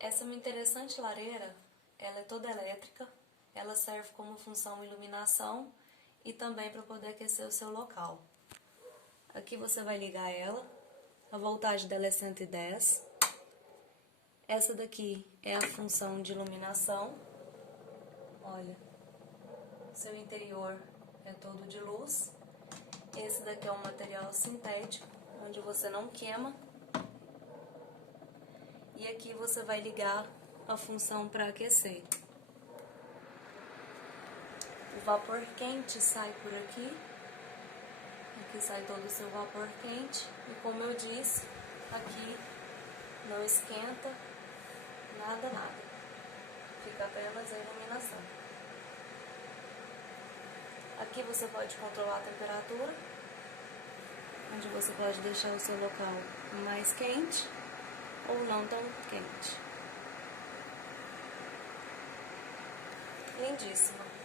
Essa minha interessante lareira, ela é toda elétrica, ela serve como função iluminação e também para poder aquecer o seu local. Aqui você vai ligar ela, a voltagem dela é 110. Essa daqui é a função de iluminação. Olha, seu interior é todo de luz. Esse daqui é um material sintético, onde você não queima. E aqui você vai ligar a função para aquecer. O vapor quente sai por aqui. Aqui sai todo o seu vapor quente. E como eu disse, aqui não esquenta nada. Fica apenas a iluminação. Aqui você pode controlar a temperatura, onde você pode deixar o seu local mais quente ou não tão quente. Lindíssima!